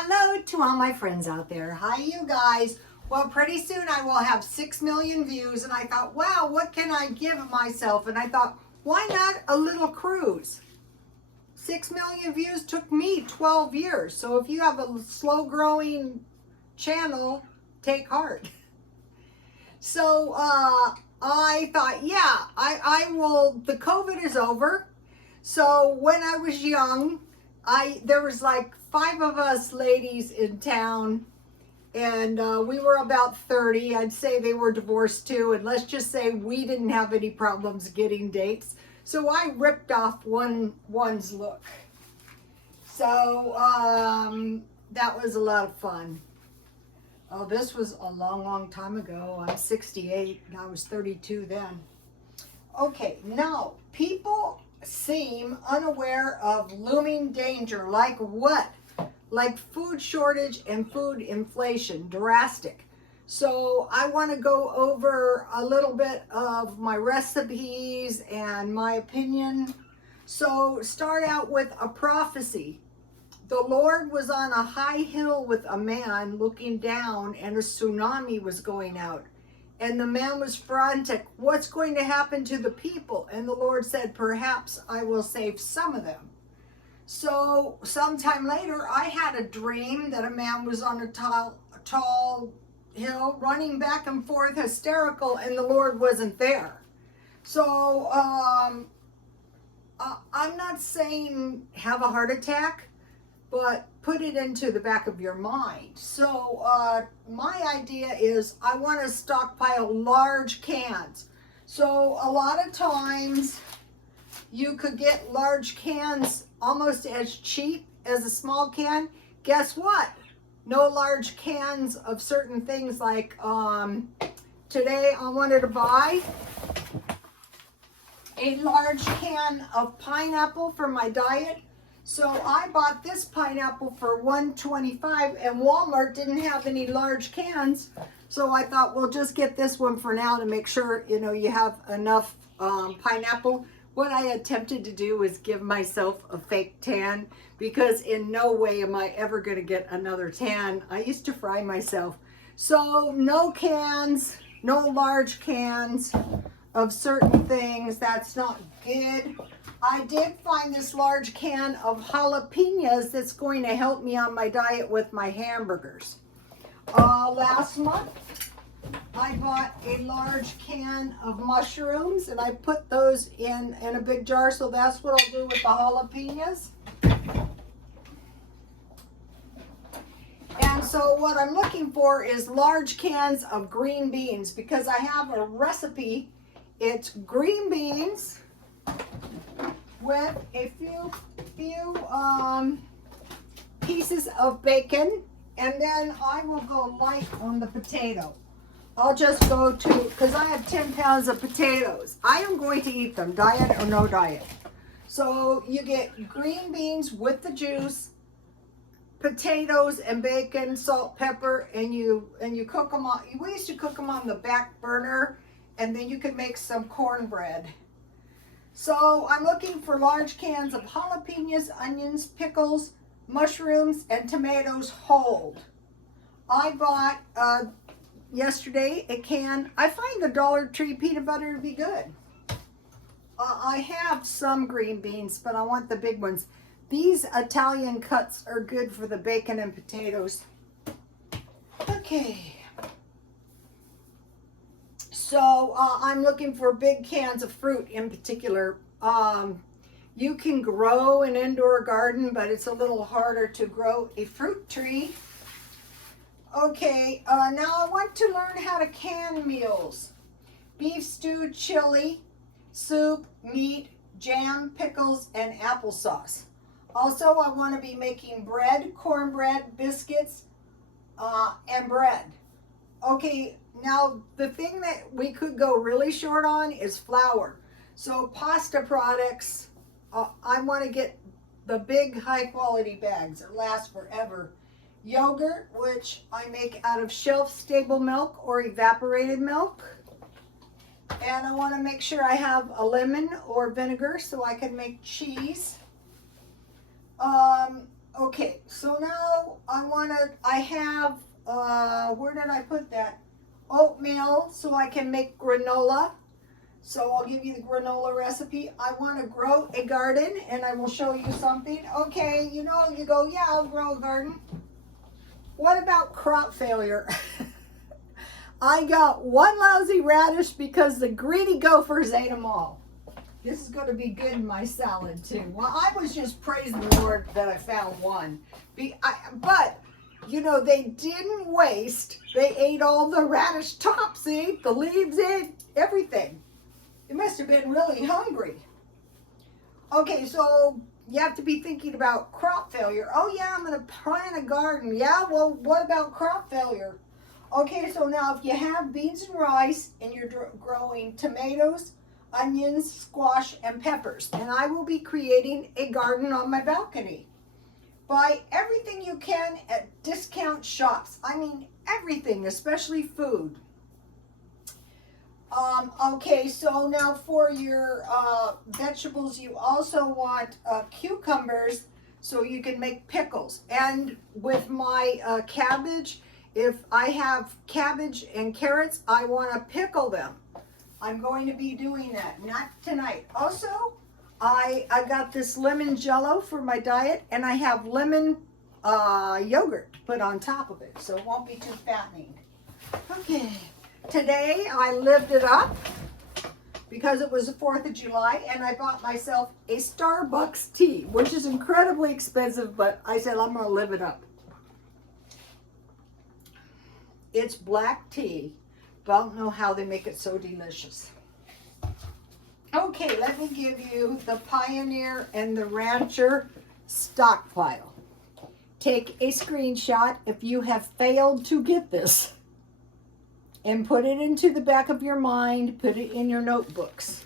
Hello to all my friends out there. Hi, you guys. Well, pretty soon I will have 6 million views, and I thought, wow, what can I give myself? And I thought, why not a little cruise? 6 million views took me 12 years. So if you have a slow growing channel, take heart. So I thought, yeah, I will, the COVID is over. So when I was young, there was like 5 of us ladies in town, and we were about 30. I'd say they were divorced too, and let's just say we didn't have any problems getting dates. So I ripped off one's look. So that was a lot of fun. Oh, this was a long time ago. I'm 68 and I was 32 then. Okay, now people seem unaware of looming danger. Like what? Like food shortage and food inflation, drastic. So I want to go over a little bit of my recipes and my opinion. So start out with a prophecy. The Lord was on a high hill with a man looking down, and a tsunami was going out. And the man was frantic. What's going to happen to the people? And the Lord said, perhaps I will save some of them. So sometime later, I had a dream that a man was on a tall hill running back and forth hysterical, and the Lord wasn't there. So I'm not saying have a heart attack, but put it into the back of your mind. So my idea is I want to stockpile large cans. So a lot of times you could get large cans almost as cheap as a small can. Guess what? No large cans of certain things, like today I wanted to buy a large can of pineapple for my diet. So I bought this pineapple for $1.25, and Walmart didn't have any large cans. So I thought, we'll just get this one for now to make sure, you have enough pineapple. What I attempted to do was give myself a fake tan, because in no way am I ever going to get another tan. I used to fry myself. So no cans, no large cans of certain things. That's not good. I did find this large can of jalapenos that's going to help me on my diet with my hamburgers. Last month, I bought a large can of mushrooms, and I put those in a big jar, so that's what I'll do with the jalapenos. And so what I'm looking for is large cans of green beans, because I have a recipe. It's green beans with a few pieces of bacon, and then I will go light on the potato. I'll just go to, because I have 10 pounds of potatoes. I am going to eat them, diet or no diet. So you get green beans with the juice, potatoes and bacon, salt, pepper, and you cook them on. We used to cook them on the back burner, and then you could make some cornbread. So I'm looking for large cans of jalapenos, onions, pickles, mushrooms, and tomatoes whole. I bought yesterday a can. I find the Dollar Tree peanut butter to be good. I have some green beans, but I want the big ones. These Italian cuts are good for the bacon and potatoes. Okay. So I'm looking for big cans of fruit in particular. You can grow an indoor garden, but it's a little harder to grow a fruit tree. Okay, now I want to learn how to can meals. Beef stew, chili, soup, meat, jam, pickles, and applesauce. Also, I want to be making bread, cornbread, biscuits, and bread. Okay, now the thing that we could go really short on is flour. So pasta products, I want to get the big high quality bags that last forever. Yogurt, which I make out of shelf stable milk or evaporated milk. And I want to make sure I have a lemon or vinegar so I can make cheese. Okay, so now I have, where did I put that? Oatmeal, so I can make granola. So I'll give you the granola recipe. I want to grow a garden, and I will show you something. Okay, you know, you go, yeah, I'll grow a garden. What about crop failure? I got one lousy radish because the greedy gophers ate them all. This is going to be good in my salad too. Well, I was just praising the Lord that I found one. But, you know, they didn't waste. They ate all the radish tops, they ate the leaves, they ate everything. They must have been really hungry. Okay, so you have to be thinking about crop failure. Oh yeah, I'm going to plant a garden. Yeah, well, what about crop failure? Okay, so now if you have beans and rice and you're growing tomatoes, onions, squash, and peppers, and I will be creating a garden on my balcony. Buy everything you can at discount shops. I mean everything, especially food. Okay, so now for your vegetables, you also want cucumbers so you can make pickles. And with my cabbage, if I have cabbage and carrots, I want to pickle them. I'm going to be doing that, not tonight. Also, I got this lemon jello for my diet, and I have lemon yogurt to put on top of it, so it won't be too fattening. Okay, today I lived it up because it was the 4th of July, and I bought myself a Starbucks tea, which is incredibly expensive, but I said I'm going to live it up. It's black tea. Don't know how they make it so delicious. Okay, let me give you the Pioneer and the Rancher Stockpile. Take a screenshot if you have failed to get this and put it into the back of your mind, put it in your notebooks.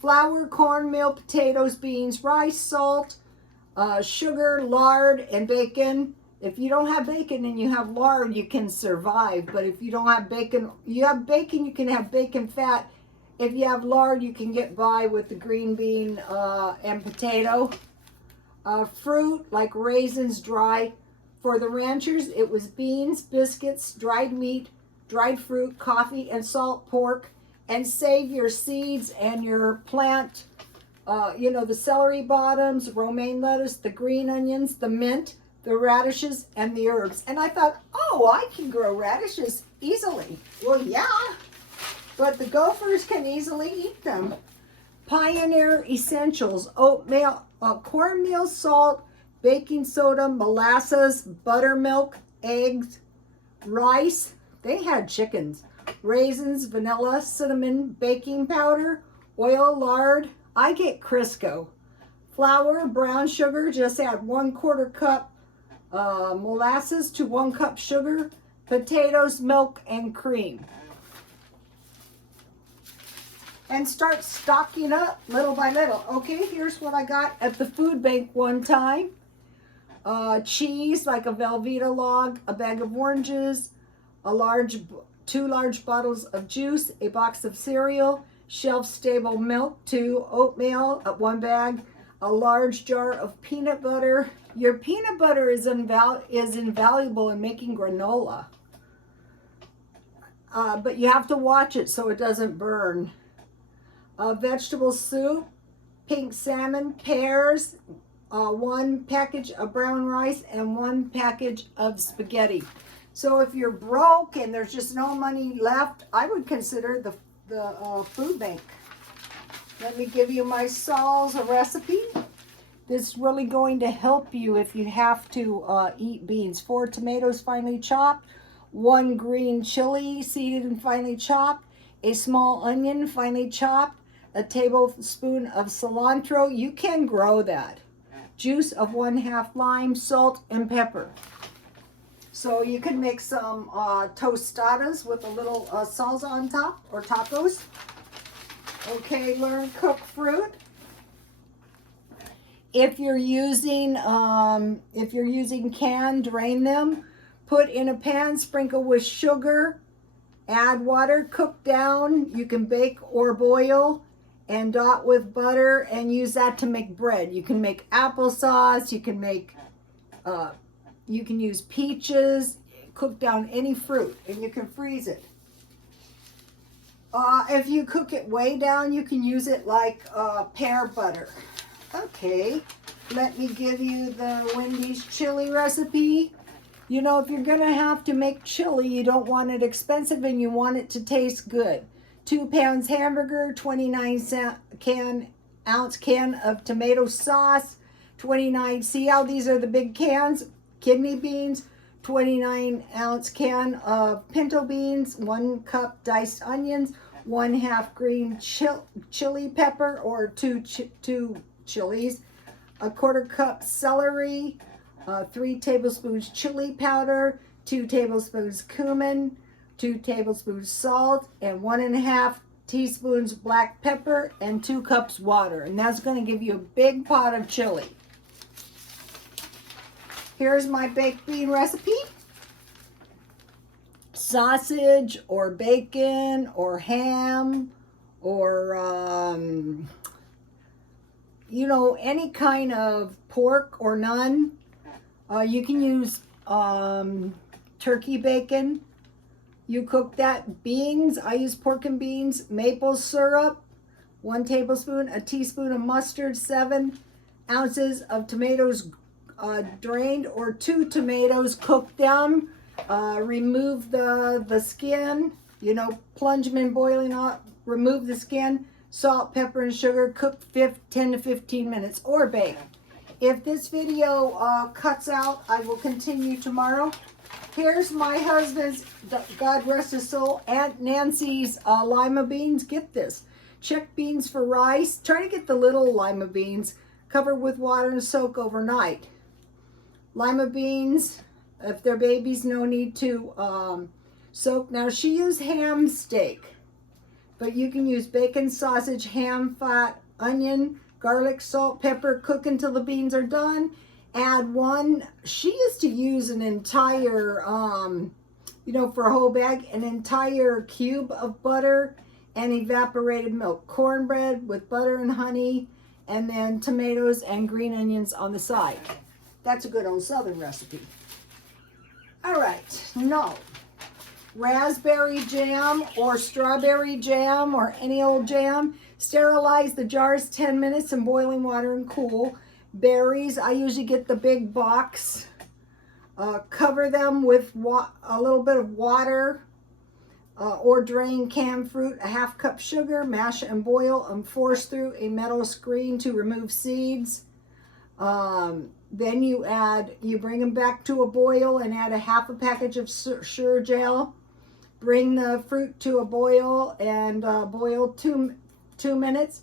Flour, cornmeal, potatoes, beans, rice, salt, sugar, lard, and bacon. If you don't have bacon and you have lard, you can survive. But if you don't have bacon, you can have bacon fat. If you have lard, you can get by with the green bean and potato. Fruit, like raisins, dry. For the ranchers, it was beans, biscuits, dried meat, dried fruit, coffee, and salt pork. And save your seeds and your plant, you know, the celery bottoms, romaine lettuce, the green onions, the mint, the radishes, and the herbs. And I thought, oh, I can grow radishes easily. Well, yeah, but the gophers can easily eat them. Pioneer Essentials, oatmeal, cornmeal, salt, baking soda, molasses, buttermilk, eggs, rice. They had chickens. Raisins, vanilla, cinnamon, baking powder, oil, lard. I get Crisco. Flour, brown sugar, just add 1/4 cup molasses to 1 cup sugar, potatoes, milk, and cream. And start stocking up little by little. Okay, here's what I got at the food bank one time. Cheese, like a Velveeta log, a bag of oranges, 2 large bottles of juice, a box of cereal, shelf-stable milk, 2 oatmeal, 1 bag, a large jar of peanut butter. Your peanut butter is invaluable in making granola. But you have to watch it so it doesn't burn. Vegetable soup, pink salmon, pears, 1 package of brown rice, and 1 package of spaghetti. So if you're broke and there's just no money left, I would consider the food bank. Let me give you my salsa recipe. This is really going to help you if you have to eat beans. 4 tomatoes finely chopped, 1 green chili seeded and finely chopped, a small onion finely chopped, a tablespoon of cilantro. You can grow that. Juice of 1/2 lime, salt, and pepper. So you can make some tostadas with a little salsa on top, or tacos. Okay, learn cook fruit. If you're using canned, drain them. Put in a pan, sprinkle with sugar, add water, cook down. You can bake or boil, and dot with butter and use that to make bread. You can make applesauce. You can make You can use peaches, cook down any fruit, and you can freeze it. If you cook it way down, you can use it like pear butter. Okay, let me give you the Wendy's chili recipe. You know, if you're gonna have to make chili, you don't want it expensive and you want it to taste good. 2 pounds hamburger, 29-ounce can of tomato sauce, 29, see how these are the big cans? Kidney beans, 29-ounce can of pinto beans, 1 cup diced onions, 1/2 green chili pepper or two chilies, 1/4 cup celery, 3 tablespoons chili powder, 2 tablespoons cumin, 2 tablespoons salt, and 1.5 teaspoons black pepper, and 2 cups water. And that's going to give you a big pot of chili. Here's my baked bean recipe. Sausage or bacon or ham or, you know, any kind of pork or none. You can use turkey bacon. You cook that. Beans, I use pork and beans. Maple syrup, 1 tablespoon. A teaspoon of mustard. 7 ounces of tomatoes drained, or 2 tomatoes. Cook them. Remove the skin. You know, plunge them in boiling hot. Remove the skin. Salt, pepper, and sugar. Cook 10 to 15 minutes or bake. If this video cuts out, I will continue tomorrow. Here's my husband's, God rest his soul, Aunt Nancy's lima beans. Get this. Check beans for rice. Try to get the little lima beans. Cover with water and soak overnight. Lima beans, if they're babies, no need to soak. Now, she used ham steak, but you can use bacon, sausage, ham, fat, onion, garlic, salt, pepper. Cook until the beans are done. Add 1, she used to use an entire, you know, for a whole bag, an entire cube of butter and evaporated milk. Cornbread with butter and honey, and then tomatoes and green onions on the side. That's a good old Southern recipe. All right, no. Raspberry jam or strawberry jam or any old jam. Sterilize the jars 10 minutes in boiling water and cool. Berries, I usually get the big box. Cover them with a little bit of water or drain canned fruit, 1/2 cup sugar, mash and boil and force through a metal screen to remove seeds. Then you bring them back to a boil and add 1/2 package of Sure Gel. Bring the fruit to a boil and boil 2 minutes.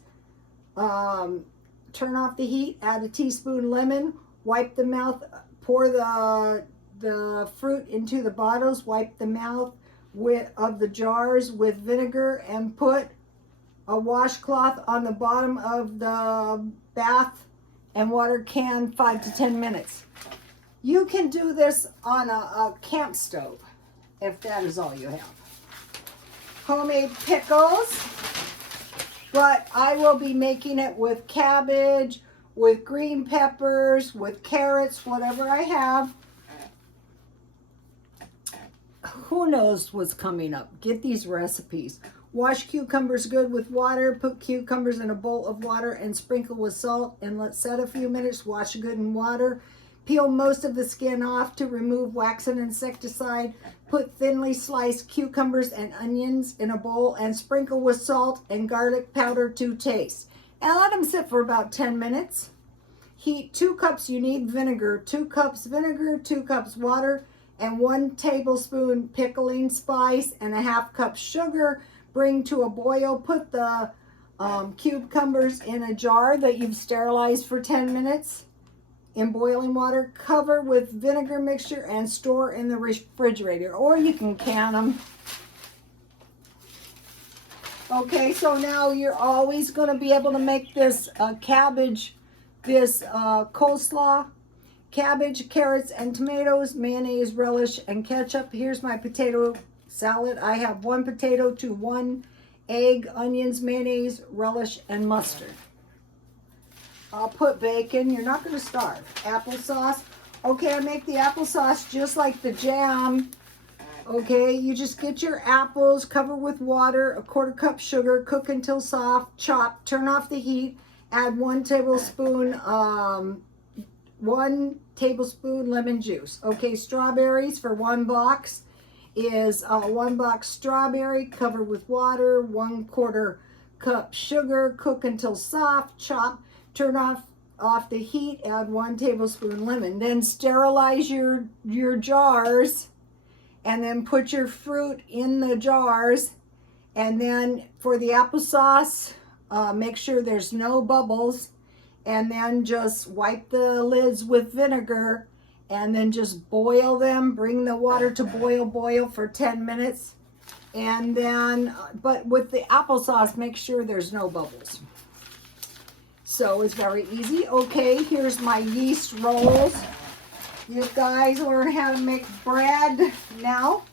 Turn off the heat, add a teaspoon lemon, wipe the mouth, pour the fruit into the bottles, wipe the mouth of the jars with vinegar, and put a washcloth on the bottom of the bath and water can 5 to 10 minutes. You can do this on a camp stove if that is all you have. Homemade pickles. But I will be making it with cabbage, with green peppers, with carrots, whatever I have. Who knows what's coming up? Get these recipes. Wash cucumbers good with water. Put cucumbers in a bowl of water and sprinkle with salt and let set a few minutes. Wash good in water. Peel most of the skin off to remove wax and insecticide. Put thinly sliced cucumbers and onions in a bowl and sprinkle with salt and garlic powder to taste. And let them sit for about 10 minutes. Heat 2 cups, you need vinegar. 2 cups vinegar, 2 cups water, and 1 tablespoon pickling spice and 1/2 cup sugar. Bring to a boil. Put the cucumbers in a jar that you've sterilized for 10 minutes. In boiling water, cover with vinegar mixture and store in the refrigerator, or you can can them. Okay, so now you're always going to be able to make this cabbage, this coleslaw, cabbage, carrots, and tomatoes, mayonnaise, relish, and ketchup. Here's my potato salad. I have 1 potato to 1 egg, onions, mayonnaise, relish, and mustard. I'll put bacon. You're not going to starve. Applesauce. Okay, I make the applesauce just like the jam. Okay, you just get your apples, cover with water, a 1/4 cup sugar, cook until soft, chop, turn off the heat, add 1 tablespoon lemon juice. Okay, strawberries for 1 box is 1 box strawberry, cover with water, 1/4 cup sugar, cook until soft, chop, turn off the heat, add 1 tablespoon lemon. Then sterilize your jars, and then put your fruit in the jars. And then for the applesauce, make sure there's no bubbles, and then just wipe the lids with vinegar, and then just boil them. Bring the water to boil for 10 minutes. And then, but with the applesauce, make sure there's no bubbles. So it's very easy. Okay, here's my yeast rolls. You guys learn how to make bread now.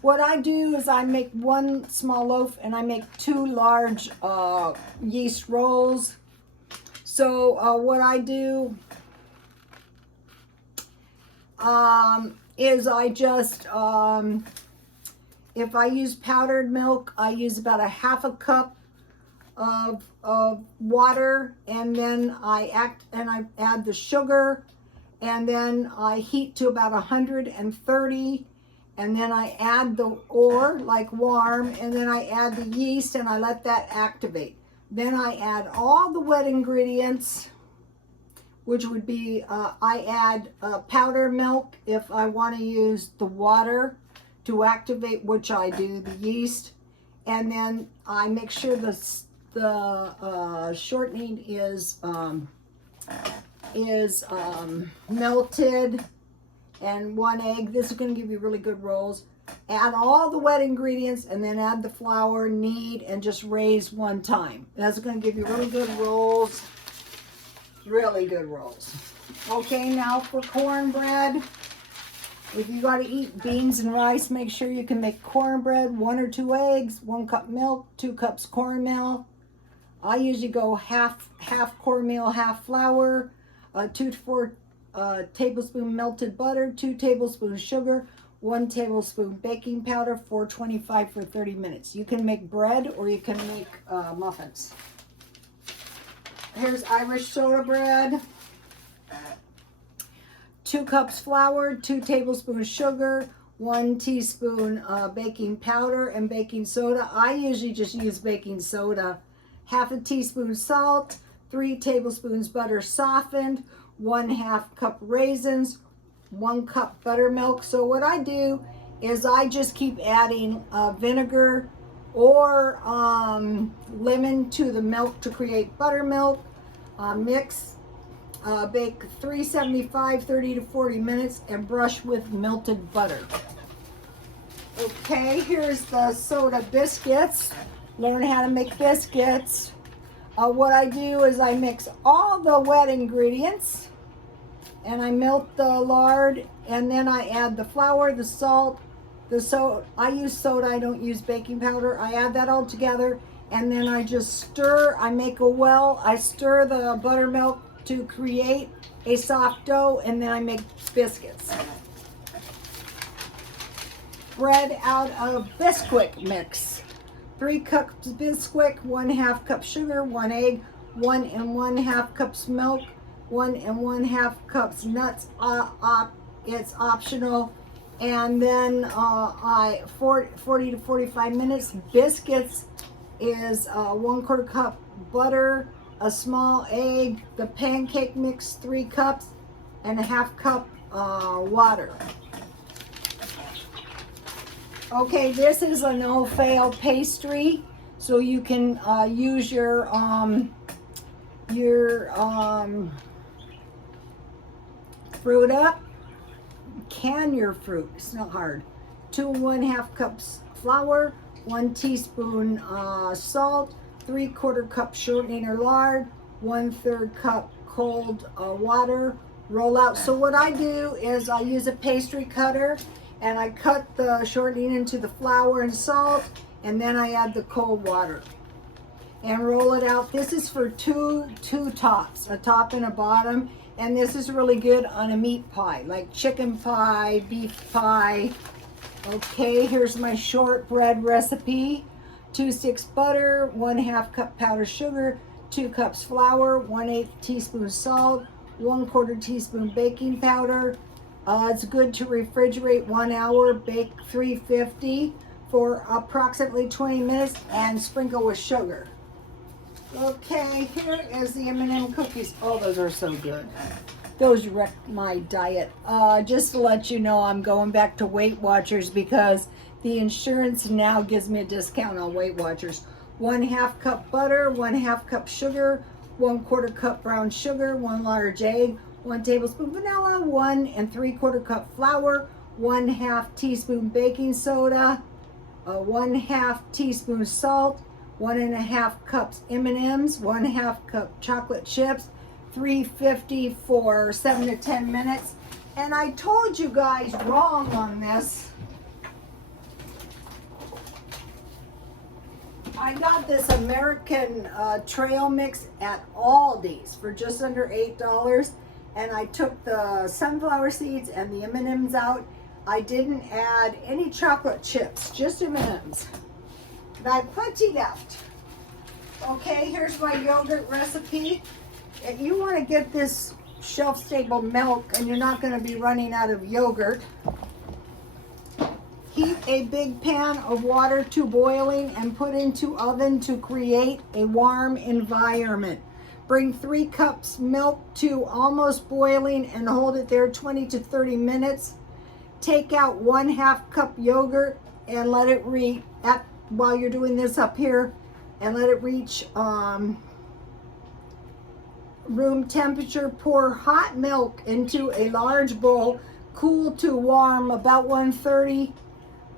What I do is I make 1 small loaf and I make 2 large yeast rolls. So what I do is I just, if I use powdered milk, I use about a 1/2 cup of water, and then I add the sugar, and then I heat to about 130, and then I add the ore like warm, and then I add the yeast and I let that activate. Then I add all the wet ingredients, which would be, I add powder milk if I want to use the water to activate, which I do, the yeast. And then I make sure the shortening is melted, and 1 egg. This is going to give you really good rolls. Add all the wet ingredients, and then add the flour, knead, and just raise 1 time. That's going to give you really good rolls. Really good rolls. Okay, now for cornbread. If you got to eat beans and rice, make sure you can make cornbread. 1 or 2 eggs, 1 cup milk, 2 cups cornmeal. I usually go half cornmeal, half flour, 2 to 4 tablespoon melted butter, 2 tablespoons sugar, 1 tablespoon baking powder, 425 for 30 minutes. You can make bread or you can make muffins. Here's Irish soda bread. 2 cups flour, 2 tablespoons sugar, 1 teaspoon baking powder and baking soda. I usually just use baking soda. 1/2 teaspoon salt, 3 tablespoons butter softened, 1/2 cup raisins, 1 cup buttermilk. So what I do is I just keep adding vinegar or lemon to the milk to create buttermilk. Mix, bake 375, 30 to 40 minutes, and brush with melted butter. Okay, here's the soda biscuits. Learn how to make biscuits. What I do is I mix all the wet ingredients, and I melt the lard, and then I add the flour, the salt, I use soda, I don't use baking powder. I add that all together, and then I just stir. I make a well. I stir the buttermilk to create a soft dough, and then I make biscuits. Bread out of Bisquick mix. 3 cups Bisquick, 1/2 cup sugar, 1 egg, 1 1/2 cups milk, 1 1/2 cups nuts. It's optional. And then 40 to 45 minutes. Biscuits is 1/4 cup butter, a small egg, the pancake mix 3 cups, and 1/2 cup water. Okay, this is a no-fail pastry, so you can use your fruit up. Can your fruit, it's not hard. 2 1/2 cups flour, 1 teaspoon salt, 3/4 cup shortening or lard, 1/3 cup cold water. Roll out. So what I do is I use a pastry cutter, and I cut the shortening into the flour and salt, and then I add the cold water and roll it out. This is for two tops, a top and a bottom, And this is really good on a meat pie, like chicken pie, beef pie. Okay, here's my shortbread recipe. 2 sticks butter, 1/2 cup powdered sugar, 2 cups flour, 1/8 teaspoon salt, 1/4 teaspoon baking powder. It's good to refrigerate 1 hour, bake 350 for approximately 20 minutes, and sprinkle with sugar. Okay, here is the M&M cookies. Oh, those are so good. Those wrecked my diet. Just to let you know, I'm going back to Weight Watchers because the insurance now gives me a discount on Weight Watchers. 1/2 cup butter, 1/2 cup sugar, 1/4 cup brown sugar, 1 large egg, 1 tablespoon vanilla, 1 3/4 cup flour, 1/2 teaspoon baking soda, 1/2 teaspoon salt, 1 1/2 cups M&Ms, 1/2 cup chocolate chips, 350 for 7 to 10 minutes. And I told you guys wrong on this. I got this American trail mix at Aldi's for just under $8, and I took the sunflower seeds and the M&Ms out. I didn't add any chocolate chips, just M&Ms. And I have plenty left. Okay, here's my yogurt recipe. If you want to get this shelf-stable milk and you're not going to be running out of yogurt, heat a big pan of water to boiling and put into oven to create a warm environment. Bring 3 cups milk to almost boiling and hold it there 20 to 30 minutes. Take out 1/2 cup yogurt and let it while you're doing this up here, and let it reach room temperature. Pour hot milk into a large bowl, cool to warm, about 130,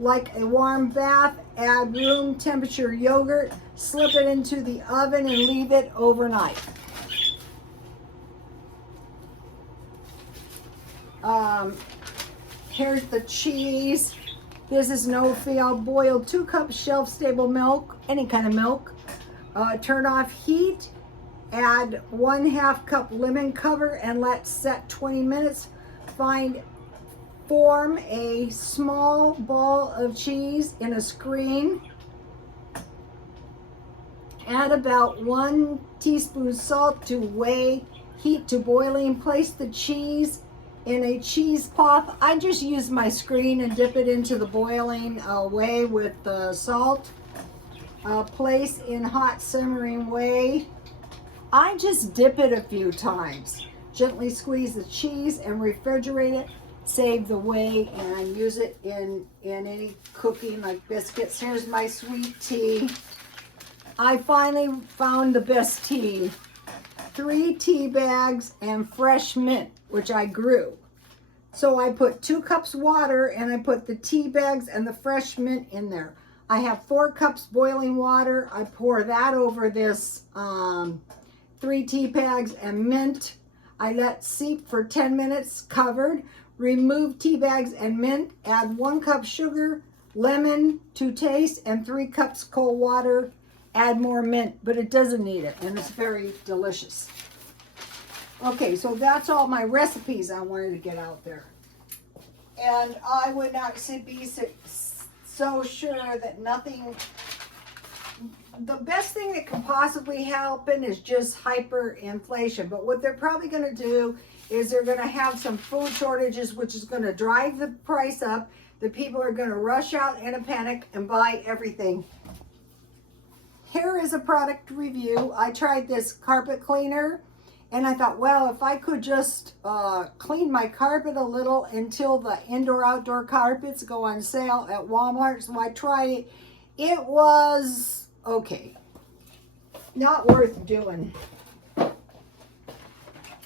like a warm bath. Add room temperature yogurt, slip it into the oven and leave it overnight. Here's the cheese. This is no-fail. Boil 2 cups shelf-stable milk, any kind of milk. Turn off heat. Add 1/2 cup lemon cover and let set 20 minutes. Form a small ball of cheese in a screen. Add about 1 teaspoon salt to heat to boiling. Place the cheese in a cheesecloth. I just use my screen and dip it into the boiling whey with the salt. Place in hot simmering whey. I just dip it a few times. Gently squeeze the cheese and refrigerate it. Save the whey and use it in any cooking like biscuits. Here's my sweet tea. I finally found the best tea. 3 tea bags and fresh mint, which I grew. So I put 2 cups water and I put the tea bags and the fresh mint in there. I have 4 cups boiling water. I pour that over this 3 tea bags and mint. I let seep for 10 minutes covered. Remove tea bags and mint. Add 1 cup sugar, lemon to taste, and 3 cups cold water. Add more mint, but it doesn't need it, and it's very delicious. Okay, so that's all my recipes I wanted to get out there. And I would not be so sure that nothing, the best thing that can possibly happen is just hyperinflation. But what they're probably going to do is they're going to have some food shortages, which is going to drive the price up. The people are going to rush out in a panic and buy everything. Here is a product review. I tried this carpet cleaner, and I thought, well, if I could just clean my carpet a little until the indoor-outdoor carpets go on sale at Walmart. So I tried it. It was okay. Not worth doing.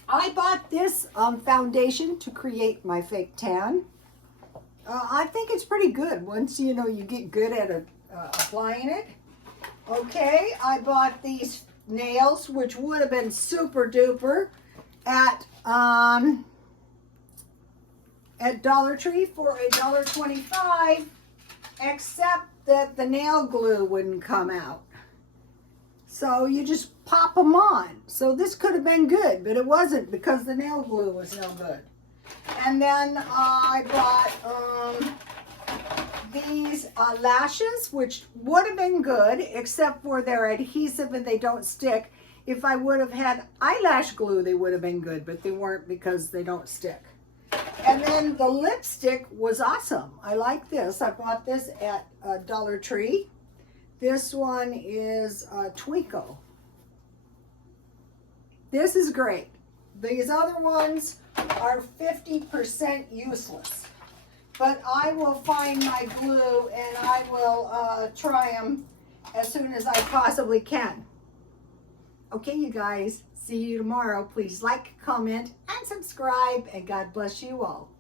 I bought this foundation to create my fake tan. I think it's pretty good once you get good at applying it. Okay, I bought these nails, which would have been super duper at Dollar Tree for $1.25, except that the nail glue wouldn't come out. So you just pop them on. So this could have been good, but it wasn't because the nail glue was no good. And then I bought these lashes, which would have been good, except for they're adhesive and they don't stick. If I would have had eyelash glue, they would have been good, but they weren't because they don't stick. And then the lipstick was awesome. I like this. I bought this at Dollar Tree. This one is Twinkle. This is great. These other ones are 50% useless. But I will find my glue and I will try them as soon as I possibly can. Okay, you guys. See you tomorrow. Please like, comment, and subscribe. And God bless you all.